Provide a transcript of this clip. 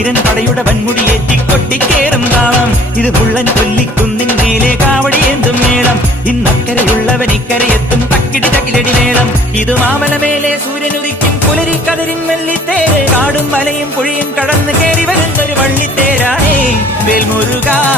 വീരൻ പടയുടെ വൻമുടിയേറ്റി കൊട്ടിക്കേറും താളം. ഇത് പുള്ളൻ കൊല്ലിക്കുന്നിൻ മേലെ കാവടിയേന്തും മേളം. ഇന്നക്കരയുള്ളവൻ ഇക്കരയെത്തും തക്കിടി തകിലടി മേളം. ഇത് മാമലമേലെ സൂര്യനുദിക്കും പുലരി കതിരിൻ വെള്ളിത്തേര്. കാടും മലയും പുഴയും കടന്ന് കയറി വരുന്നൊരു വള്ളിത്തേരാണേ വേൽമുരുകാ.